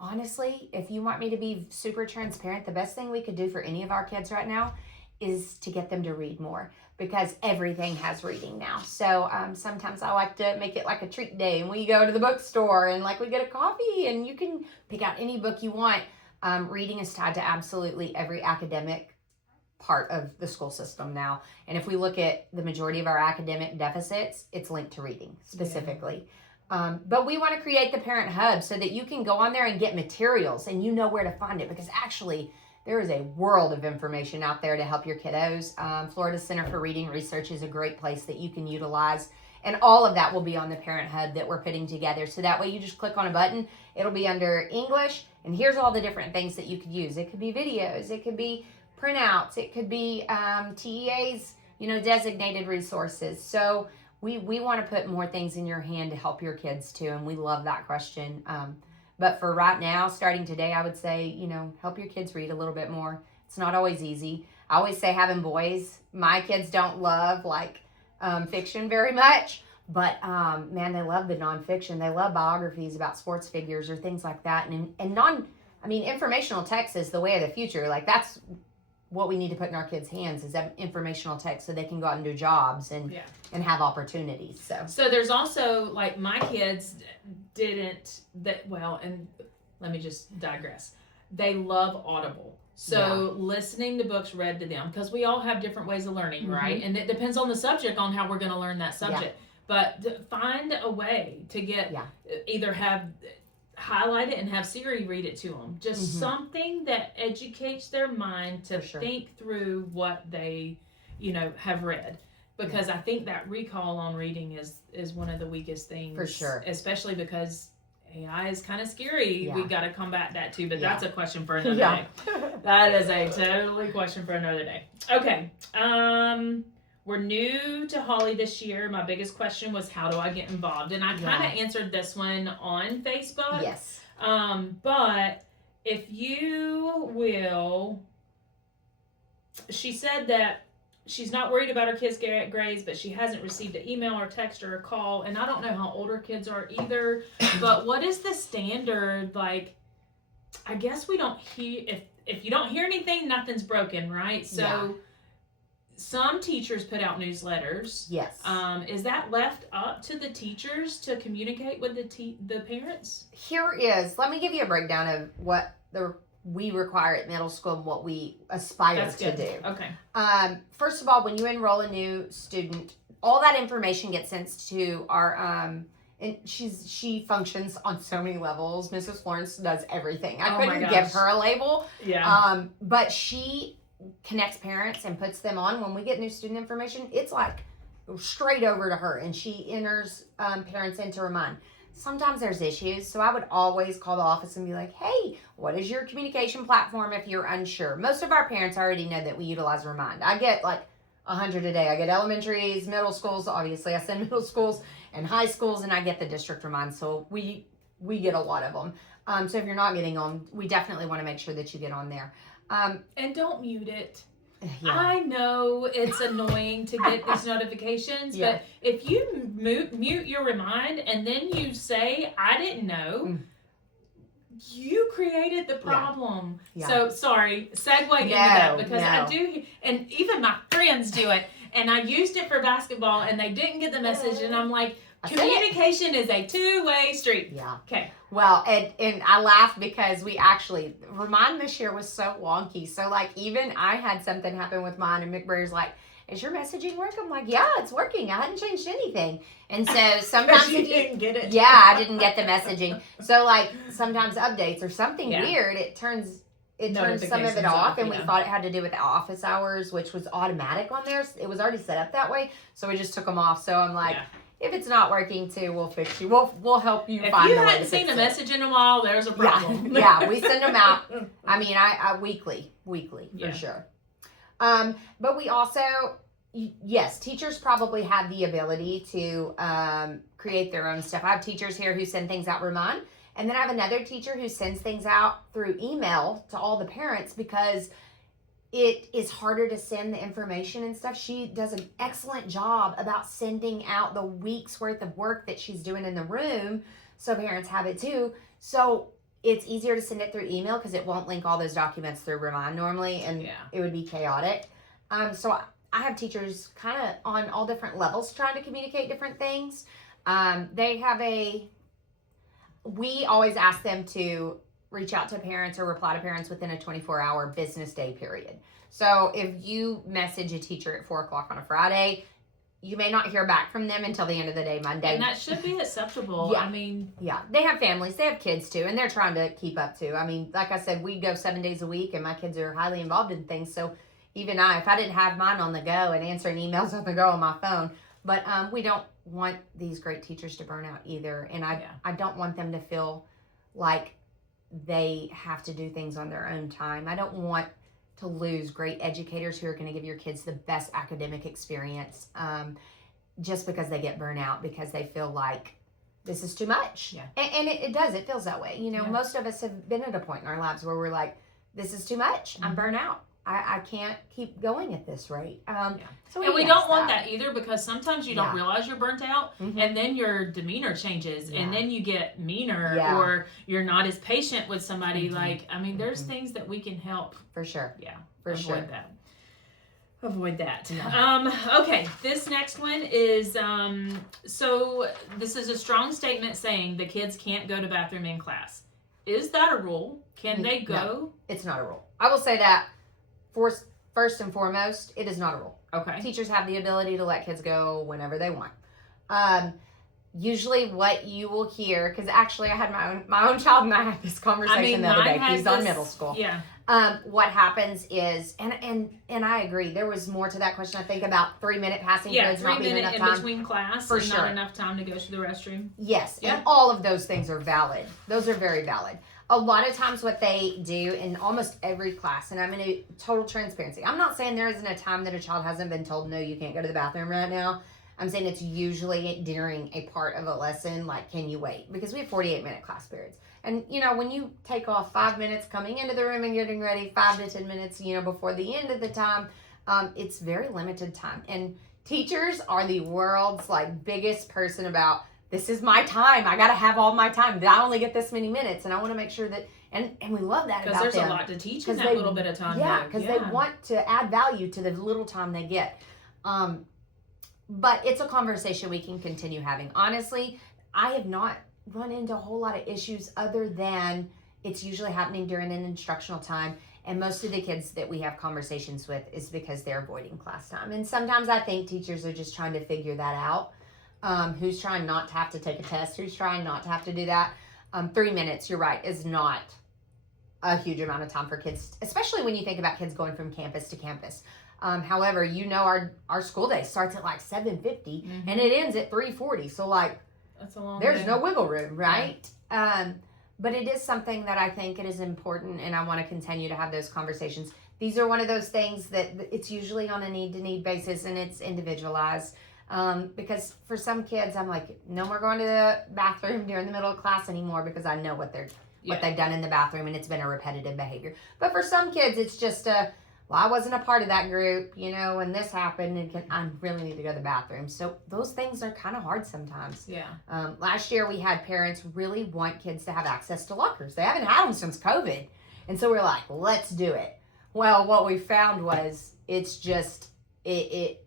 Honestly, if you want me to be super transparent, the best thing we could do for any of our kids right now is to get them to read more, because everything has reading now. So sometimes I like to make it like a treat day, and we go to the bookstore and like we get a coffee and you can pick out any book you want. Reading is tied to absolutely every academic part of the school system now. And if we look at the majority of our academic deficits, it's linked to reading specifically. But we want to create the parent hub so that you can go on there and get materials and you know where to find it, because actually there is a world of information out there to help your kiddos. Florida Center for Reading Research is a great place that you can utilize. And all of that will be on the parent hub that we're putting together. So that way you just click on a button, it'll be under English, and here's all the different things that you could use. It could be videos, it could be printouts, it could be TEA's, designated resources. So we want to put more things in your hand to help your kids too, and we love that question. But for right now, starting today, I would say, help your kids read a little bit more. It's not always easy. I always say having boys, my kids don't love fiction very much, But man, they love the nonfiction. They love biographies about sports figures or things like that. Informational text is the way of the future. Like, that's what we need to put in our kids' hands, is that informational text, so they can go out and do jobs and have opportunities. So there's also, like, my kids and let me just digress. They love Audible. So listening to books read to them, because we all have different ways of learning, right? And it depends on the subject, on how we're going to learn that subject. But find a way to get either highlight it and have Siri read it to them. Just something that educates their mind to think through what they, have read. Because I think that recall on reading is one of the weakest things. For sure. Especially because AI is kind of scary. We got to combat that too, but that's a question for another day. That is a totally question for another day. Okay. We're new to Hawley this year. My biggest question was, how do I get involved? And I kind of answered this one on Facebook. Yes. But if you will, she said that she's not worried about her kids' grades, but she hasn't received an email or text or a call. And I don't know how old her kids are either. But what is the standard? Like, I guess we don't hear, if you don't hear anything, nothing's broken, right? So some teachers put out newsletters. Yes. Is that left up to the teachers to communicate with the parents? Let me give you a breakdown of what we require at middle school and what we aspire to do. Okay. First of all, when you enroll a new student, all that information gets sent to our and she functions on so many levels. Mrs. Florence does everything. I couldn't give her a label. Yeah. But she connects parents and puts them on. When we get new student information, it's like straight over to her, and she enters parents into Remind. Sometimes there's issues, so I would always call the office and be like, hey, what is your communication platform if you're unsure? Most of our parents already know that we utilize Remind. I get like 100 a day. I get elementaries, middle schools. Obviously, I send middle schools and high schools, and I get the district Remind. So we get a lot of them. So if you're not getting on, we definitely want to make sure that you get on there. And don't mute it. Yeah. I know it's annoying to get these notifications, but if you mute your Remind and then you say, I didn't know, you created the problem. Yeah. So, sorry, segue into that, because I do, and even my friends do it, and I used it for basketball, and they didn't get the message, and I'm like, communication is a two-way street. Yeah. Okay. Well, and I laughed because we actually, Remind this year was so wonky. So, like, even I had something happen with mine, and McBurry's like, is your messaging work? I'm like, yeah, it's working. I hadn't changed anything. And so sometimes you didn't get it. Yeah, I didn't get the messaging. So, like, sometimes updates or something weird, it turns some of it off, and we thought it had to do with the office hours, which was automatic on there. It was already set up that way, so we just took them off. So I'm like, if it's not working too, we'll fix you. We'll help you find the way to fix it. If you hadn't seen a message in a while, there's a problem. Yeah, we send them out. I mean, I weekly for sure. But we also, yes, teachers probably have the ability to create their own stuff. I have teachers here who send things out Remind, and then I have another teacher who sends things out through email to all the parents, because it is harder to send the information and stuff. She does an excellent job about sending out the week's worth of work that she's doing in the room, so parents have it too. So it's easier to send it through email because it won't link all those documents through Remind normally, and it would be chaotic. So I have teachers kind of on all different levels trying to communicate different things. We always ask them to reach out to parents or reply to parents within a 24-hour business day period. So if you message a teacher at 4 o'clock on a Friday, you may not hear back from them until the end of the day Monday. And that should be acceptable. Yeah. I mean, they have families, they have kids too, and they're trying to keep up too. I mean, like I said, we go 7 days a week, and my kids are highly involved in things. So even if I didn't have mine on the go and answering emails on the go on my phone, but we don't want these great teachers to burn out either. And I don't want them to feel like they have to do things on their own time. I don't want to lose great educators who are going to give your kids the best academic experience just because they get burnt out, because they feel like this is too much. Yeah. And it feels that way. You know, most of us have been at a point in our lives where we're like, this is too much. I'm burnt out. I can't keep going at this rate. So and we don't want that either, because sometimes you don't Yeah. realize you're burnt out, Mhm. and then your demeanor changes, Yeah. and then you get meaner, Yeah. or you're not as patient with somebody. Mhm. Like, I mean, there's Mhm. things that we can help. For sure. Yeah, For avoid sure. that. Avoid that. Yeah. Okay, this next one is so this is a strong statement saying the kids can't go to bathroom in class. Is that a rule? Can they go? No, it's not a rule. I will say that first and foremost, it is not a rule. Okay. Teachers have the ability to let kids go whenever they want. Usually what you will hear, because actually I had my own child and I had this conversation the other day. He's on middle school. Yeah. What happens is, and I agree, there was more to that question, I think, about 3-minute passing periods not being enough in time. between class, For and sure. not enough time to go to the restroom. Yes, Yeah. and all of those things are valid. Those are very valid. A lot of times what they do in almost every class, and I'm going to total transparency, I'm not saying there isn't a time that a child hasn't been told, no, you can't go to the bathroom right now. I'm saying it's usually during a part of a lesson, like, can you wait? Because we have 48-minute class periods. And, when you take off 5 minutes coming into the room and getting ready, 5 to 10 minutes, before the end of the time, it's very limited time. And teachers are the world's, biggest person about, this is my time. I got to have all my time. I only get this many minutes. And I want to make sure that, and we love that about them. Because there's a lot to teach in that little bit of time. Yeah, because they want to add value to the little time they get. But it's a conversation we can continue having. Honestly, I have not run into a whole lot of issues other than it's usually happening during an instructional time. And most of the kids that we have conversations with is because they're avoiding class time. And sometimes I think teachers are just trying to figure that out. Who's trying not to have to take a test? Who's trying not to have to do that? 3 minutes, you're right, is not a huge amount of time for kids, especially when you think about kids going from campus to campus. However, our school day starts at 7:50 and it ends at 3:40. So that's a long there's day. no wiggle room, right? Yeah. But it is something that I think it is important, and I want to continue to have those conversations. These are one of those things that it's usually on a need-to-need basis, and it's individualized. Because for some kids, I'm like, no more going to the bathroom during the middle of class anymore, because I know what they've done in the bathroom, and it's been a repetitive behavior. But for some kids, it's just I wasn't a part of that group, and this happened, and I really need to go to the bathroom. So those things are kind of hard sometimes. Yeah. Last year, we had parents really want kids to have access to lockers. They haven't had them since COVID. And so we're like, let's do it. Well, what we found was it's just, they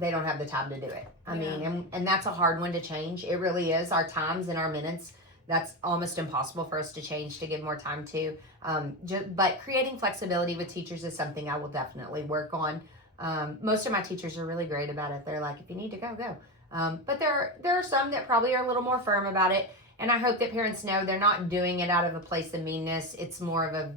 don't have the time to do it. I mean, and that's a hard one to change. It really is. Our times and our minutes, that's almost impossible for us to change, to give more time to. But creating flexibility with teachers is something I will definitely work on. Most of my teachers are really great about it. They're like, if you need to go, go. But there are some that probably are a little more firm about it. And I hope that parents know they're not doing it out of a place of meanness. It's more of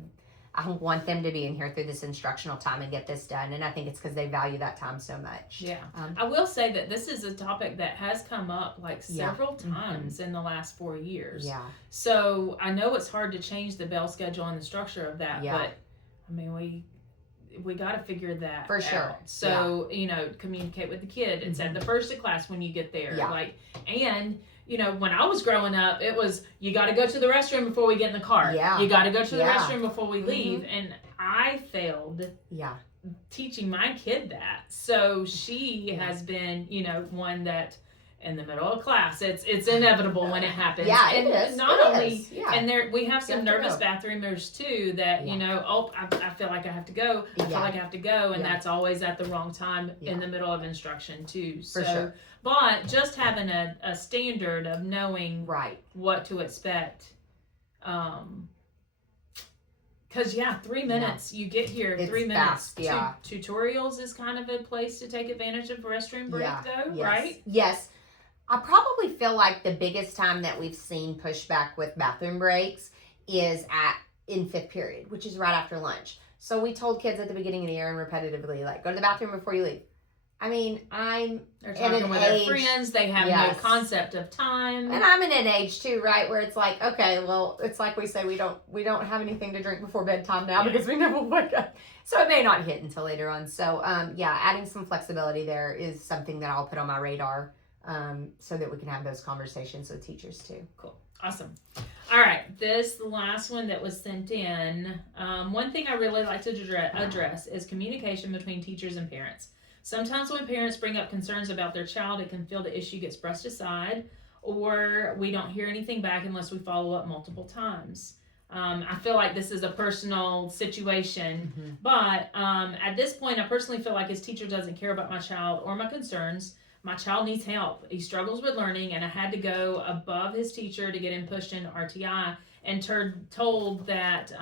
I want them to be in here through this instructional time and get this done. And I think it's because they value that time so much. Yeah. I will say that this is a topic that has come up several times in the last 4 years. Yeah. So I know it's hard to change the bell schedule and the structure of that, Yeah. but I mean, we got to figure that For sure. out. So, communicate with the kid. It's at the first of class when you get there. Yeah. And when I was growing up, it was, you got to go to the restroom before we get in the car. Yeah. You got to go to the Yeah. restroom before we leave. And I failed teaching my kid that. So she has been, one that in the middle of class, it's inevitable when it happens. Yeah, and it is. not It only, is. Yeah. and we have some You have to nervous go. bathroomers too that, I feel like I have to go. I feel Yeah. like I have to go. And Yeah. that's always at the wrong time in Yeah. the middle of instruction too. For So, sure. but just having a standard of knowing Right. what to expect. Because 3 minutes, you get here, It's 3 minutes. fast, yeah. Tutorials is kind of a place to take advantage of restroom break, though, Yes. right? Yes. I probably feel like the biggest time that we've seen pushback with bathroom breaks is in fifth period, which is right after lunch. So we told kids at the beginning of the year and repetitively, go to the bathroom before you leave. I mean, They're at talking an with age, their friends. They have Yes. no concept of time. and I'm in an age too, right, where it's like, okay, well, it's like we say we don't have anything to drink before bedtime now because we never wake up. So it may not hit until later on. So adding some flexibility there is something that I'll put on my radar, so that we can have those conversations with teachers too. Cool. Awesome. All right, this last one that was sent in. One thing I really like to address is communication between teachers and parents. Sometimes when parents bring up concerns about their child, it can feel the issue gets brushed aside, or we don't hear anything back unless we follow up multiple times. I feel like this is a personal situation, but at this point, I personally feel like his teacher doesn't care about my child or my concerns. My child needs help. He struggles with learning, and I had to go above his teacher to get him pushed into RTI and told that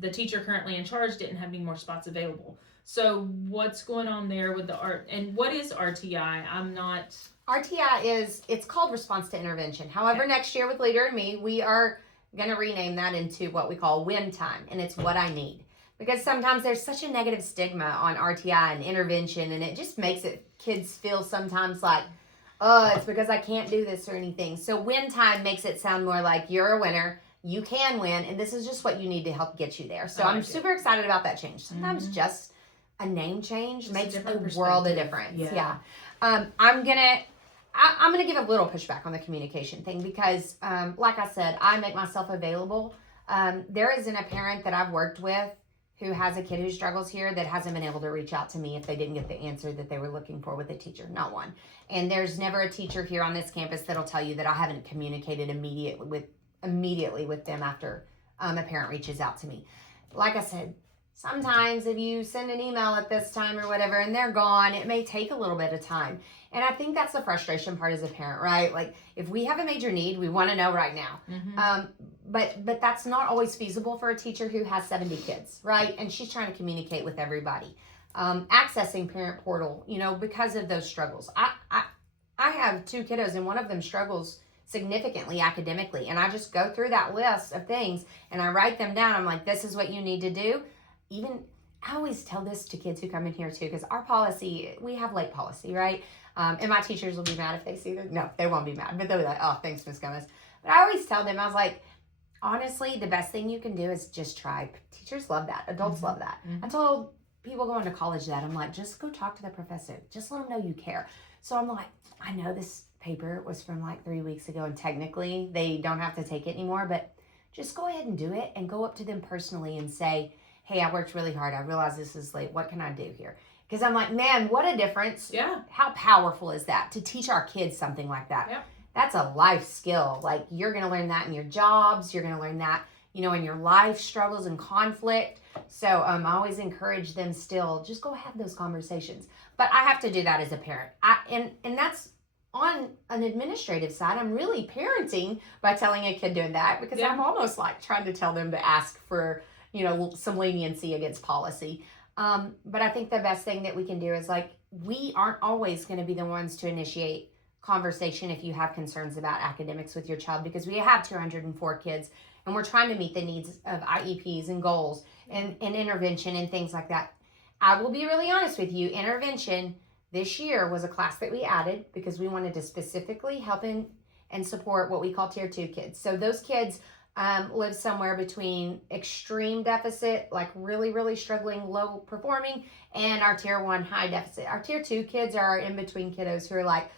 the teacher currently in charge didn't have any more spots available. So what's going on there with the art? And what is RTI? I'm not. RTI it's called response to intervention. However, Okay. next year with Leader and me, we are going to rename that into what we call win time, and it's what I need. Because sometimes there's such a negative stigma on RTI and intervention, and it just makes kids feel sometimes like, oh, it's because I can't do this or anything. So win time makes it sound more like you're a winner, you can win, and this is just what you need to help get you there. So I'm super excited about that change. Sometimes just a name change Just makes a a world of difference. Yeah. I'm gonna give a little pushback on the communication thing because, like I said, I make myself available. There isn't a parent that I've worked with who has a kid who struggles here that hasn't been able to reach out to me if they didn't get the answer that they were looking for with a teacher. Not one. And there's never a teacher here on this campus that'll tell you that I haven't communicated immediately with them after a parent reaches out to me. Like I said, sometimes if you send an email at this time or whatever and they're gone, it may take a little bit of time. And I think that's the frustration part as a parent, right? Like if we have a major need, we want to know right now. But that's not always feasible for a teacher who has 70 kids, right? And she's trying to communicate with everybody. Accessing parent portal, because of those struggles. I have 2 kiddos and one of them struggles significantly academically. And I just go through that list of things and I write them down. I'm like, this is what you need to do. I always tell this to kids who come in here too, because our policy, we have late policy, right? And my teachers will be mad if they see this. No, they won't be mad, but they'll be like, oh, thanks, Miss Gomez. But I always tell them, I was like, honestly, the best thing you can do is just try. Teachers love that. Adults love that. I told people going to college that. I'm like, just go talk to the professor. Just let them know you care. So I'm like, I know this paper was from like 3 weeks ago, and technically they don't have to take it anymore, but just go ahead and do it and go up to them personally and say, hey, I worked really hard. I realize this is late. What can I do here? Because I'm like, man, what a difference. Yeah. How powerful is that to teach our kids something like that? Yep. That's a life skill. Like you're going to learn that in your jobs. You're going to learn that, in your life struggles and conflict. So I always encourage them still, just go have those conversations. But I have to do that as a parent. And that's on an administrative side. I'm really parenting by telling a kid doing that because I'm almost like trying to tell them to ask for, some leniency against policy. But I think the best thing that we can do is we aren't always going to be the ones to initiate conversation if you have concerns about academics with your child, because we have 204 kids and we're trying to meet the needs of IEPs and goals and intervention and things like that. I will be really honest with you. Intervention this year was a class that we added because we wanted to specifically help and support what we call tier 2 kids. So those kids live somewhere between extreme deficit, like really, really struggling, low performing, and our tier 1 high deficit. Our tier 2 kids are our in-between kiddos who are like,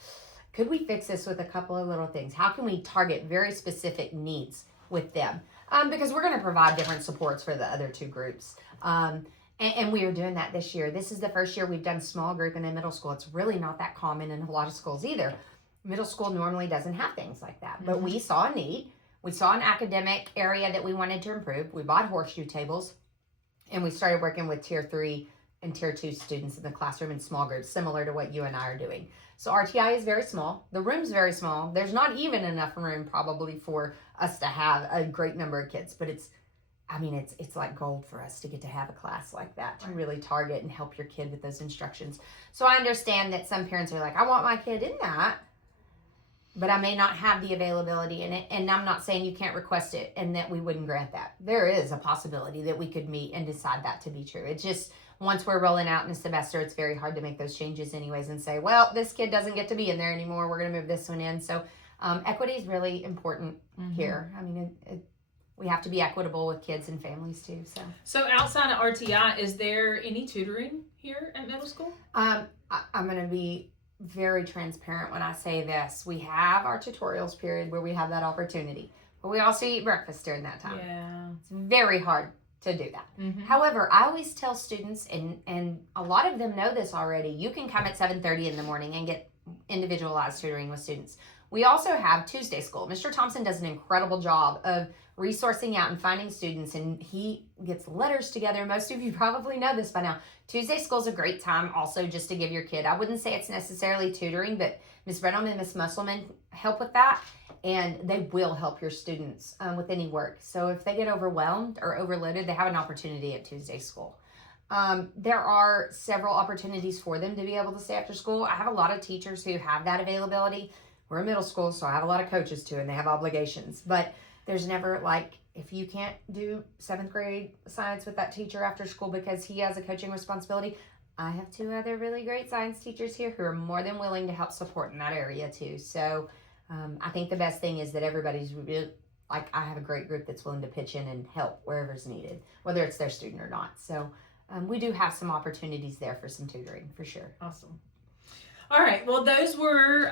could we fix this with a couple of little things? How can we target very specific needs with them? Because we're going to provide different supports for the other 2 groups. And we are doing that this year. This is the first year we've done small group in middle school. It's really not that common in a lot of schools either. Middle school normally doesn't have things like that. But we saw a need. We saw an academic area that we wanted to improve. We bought horseshoe tables, and we started working with tier 3 and tier 2 students in the classroom in small groups, similar to what you and I are doing. So RTI is very small. The room's very small. There's not even enough room probably for us to have a great number of kids, but it's like gold for us to get to have a class like that, to really target and help your kid with those instructions. So I understand that some parents are like, I want my kid in that, but I may not have the availability in it. And I'm not saying you can't request it and that we wouldn't grant that. There is a possibility that we could meet and decide that to be true. It's just once we're rolling out in a semester, it's very hard to make those changes anyways and say, well, this kid doesn't get to be in there anymore. We're going to move this one in. So equity is really important here. We have to be equitable with kids and families too. So outside of RTI, is there any tutoring here at middle school? I'm going to be very transparent when I say this. We have our tutorials period where we have that opportunity. but we also eat breakfast during that time. Yeah. It's very hard to do that. Mm-hmm. However, I always tell students, and a lot of them know this already, you can come at 7:30 in the morning and get individualized tutoring with students. We also have Tuesday school. Mr. Thompson does an incredible job of resourcing out and finding students, and he gets letters together. Most of you probably know this by now. Tuesday school is a great time also just to give your kid, I wouldn't say it's necessarily tutoring, but Ms. Brenham and Ms. Musselman help with that, and they will help your students with any work. So if they get overwhelmed or overloaded, they have an opportunity at Tuesday school. There are several opportunities for them to be able to stay after school. I have a lot of teachers who have that availability. We're in middle school, so I have a lot of coaches too, and they have obligations. But there's never, like, if you can't do 7th grade science with that teacher after school because he has a coaching responsibility, I have 2 other really great science teachers here who are more than willing to help support in that area too. So I think the best thing is that everybody's really, like, I have a great group that's willing to pitch in and help wherever's needed, whether it's their student or not. So we do have some opportunities there for some tutoring, for sure. Awesome. All right. Well, those were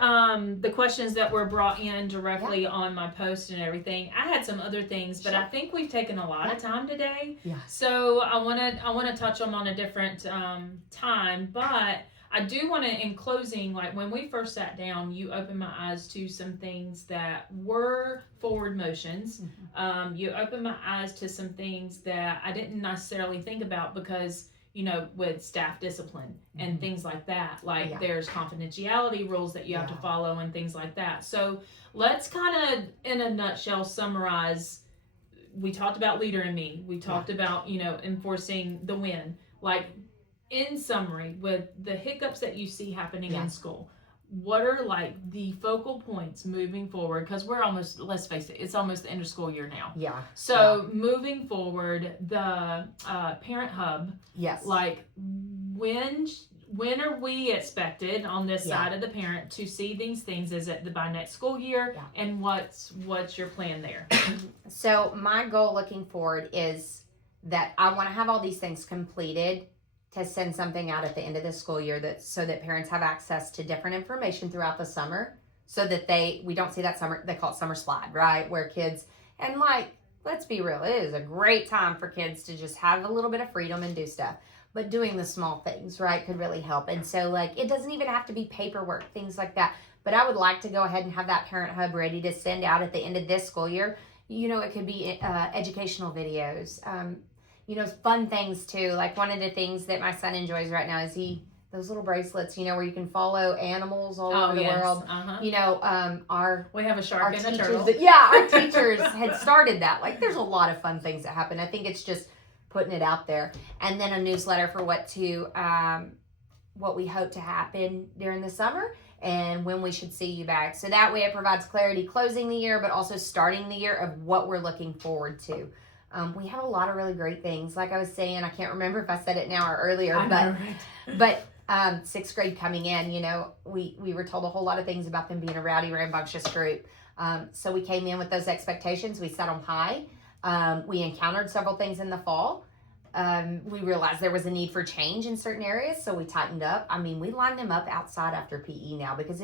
the questions that were brought in directly on my post and everything. I had some other things, but I think we've taken a lot of time today. Yeah. So I want to touch them on a different time, but I do want to, in closing, like when we first sat down, you opened my eyes to some things that were forward motions. Mm-hmm. You opened my eyes to some things that I didn't necessarily think about because, you know, with staff discipline and Mm-hmm. things like that, like Yeah. there's confidentiality rules that you have to Yeah. follow and things like that. So let's kind of, in a nutshell, summarize. We talked about leader in me. We talked about, you know, enforcing the win. Like, in summary, with the hiccups that you see happening in school, what are like the focal points moving forward? Because we're almost, let's face it, it's almost the end of school year now. Yeah. So moving forward, the parent hub, Yes. like when are we expected on this side of the parent to see these things? Is it by next school year? Yeah. And what's your plan there? So my goal looking forward is that I want to have all these things completed to send something out at the end of the school year so that parents have access to different information throughout the summer, so that we don't see that summer, they call it summer slide, right? Where kids, and like, let's be real, it is a great time for kids to just have a little bit of freedom and do stuff. But doing the small things, right, could really help. And so, like, it doesn't even have to be paperwork, things like that. But I would like to go ahead and have that parent hub ready to send out at the end of this school year. You know, it could be educational videos, you know, fun things too. Like, one of the things that my son enjoys right now is those little bracelets, you know, where you can follow animals all over the world. You know, we have a shark and a turtle. Our teachers had started that. Like, there's a lot of fun things that happen. I think it's just putting it out there. And then a newsletter for what we hope to happen during the summer and when we should see you back. So that way it provides clarity closing the year, but also starting the year of what we're looking forward to. We have a lot of really great things. Like I was saying, I can't remember if I said it now or earlier, but 6th grade coming in, you know, we were told a whole lot of things about them being a rowdy, rambunctious group. So we came in with those expectations. We set them high. We encountered several things in the fall. We realized there was a need for change in certain areas, so we tightened up. I mean, we line them up outside after PE now because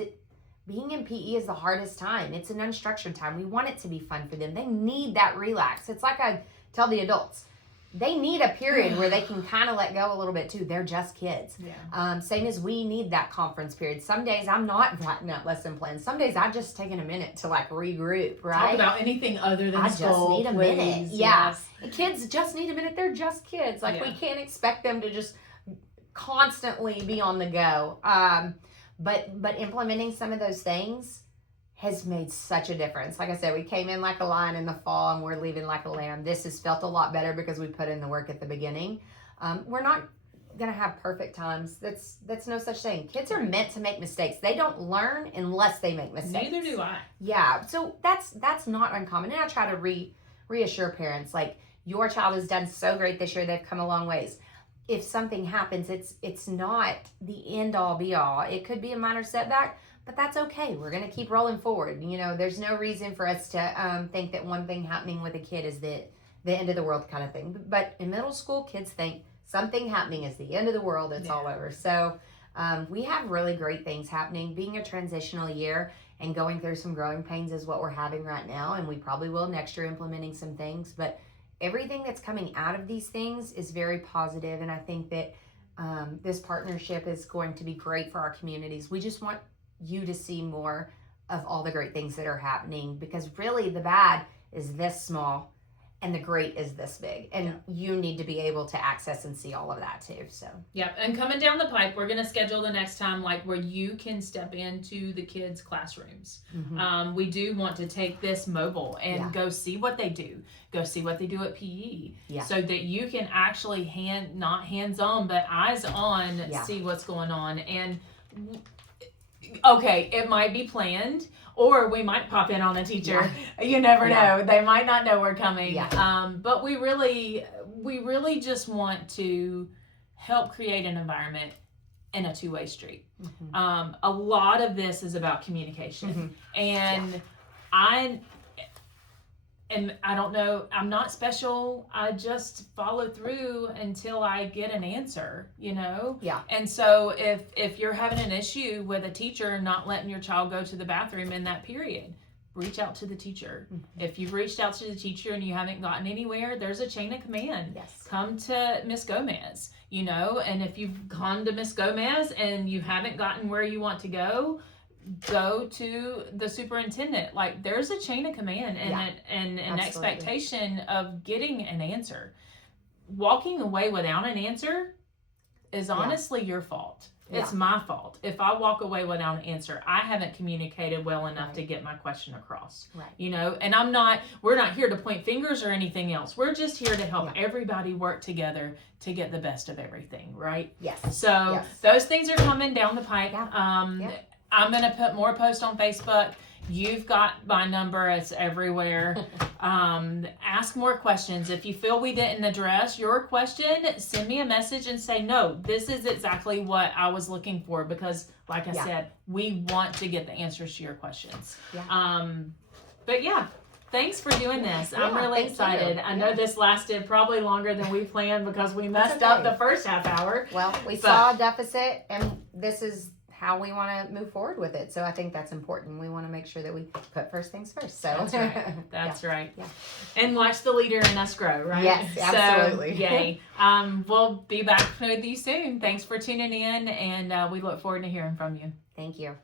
being in PE is the hardest time. It's an unstructured time. We want it to be fun for them. They need that relax. It's like I tell the adults, they need a period where they can kind of let go a little bit too. They're just kids. Yeah. Same as we need that conference period. Some days I'm not writing out lesson plans. Some days I just taking a minute to like regroup, right? Talk about anything other than school. I just need a please. minute. Yeah. Yes. The kids just need a minute. They're just kids. Like, we can't expect them to just constantly be on the go. But implementing some of those things has made such a difference. Like I said, we came in like a lion in the fall and we're leaving like a lamb. This has felt a lot better because we put in the work at the beginning. We're not gonna have perfect times. That's no such thing. Kids are meant to make mistakes. They don't learn unless they make mistakes. Neither do I. Yeah, so that's not uncommon. And I try to reassure parents, like, your child has done so great this year. They've come a long ways. If something happens, it's not the end all be all. It could be a minor setback, but that's okay. We're going to keep rolling forward. You know, there's no reason for us to think that one thing happening with a kid is the end of the world kind of thing. But in middle school, kids think something happening is the end of the world. It's all over. So we have really great things happening. Being a transitional year and going through some growing pains is what we're having right now, and we probably will next year implementing some things. But everything that's coming out of these things is very positive, and I think that this partnership is going to be great for our communities. We just want you to see more of all the great things that are happening, because really the bad is this small and the great is this big, and you need to be able to access and see all of that too. So and coming down the pipe, we're going to schedule the next time like where you can step into the kids' classrooms. We do want to take this mobile and go see what they do, go see what they do at PE, so that you can actually not hands-on but eyes on see what's going on. And okay, it might be planned, or we might pop in on a teacher. You never know. They might not know we're coming. But we really just want to help create an environment in a two-way street. A lot of this is about communication. And I don't know, I'm not special. I just follow through until I get an answer, you know? And so if you're having an issue with a teacher not letting your child go to the bathroom in that period, reach out to the teacher. If you've reached out to the teacher and you haven't gotten anywhere, there's a chain of command. Come to Miss Gomez, you know? And if you've gone to Miss Gomez and you haven't gotten where you want to go to the superintendent. Like, there's a chain of command and an expectation of getting an answer. Walking away without an answer is honestly your fault. It's my fault. If I walk away without an answer, I haven't communicated well enough to get my question across. You know, and we're not here to point fingers or anything else. We're just here to help everybody work together to get the best of everything, right? So those things are coming down the pipe. I'm going to put more posts on Facebook. You've got my number. It's everywhere. Ask more questions. If you feel we didn't address your question, send me a message and say, no, this is exactly what I was looking for. Because like I said, we want to get the answers to your questions. But thanks for doing this. I'm really excited. I know this lasted probably longer than we planned because we messed up the first half hour. Well, we saw a deficit, and this is how we want to move forward with it. So I think that's important. We want to make sure that we put first things first. So that's right. That's right. And watch the leader in us grow, right? Yes, absolutely. So, yay. We'll be back with you soon. Thanks for tuning in, and we look forward to hearing from you. Thank you.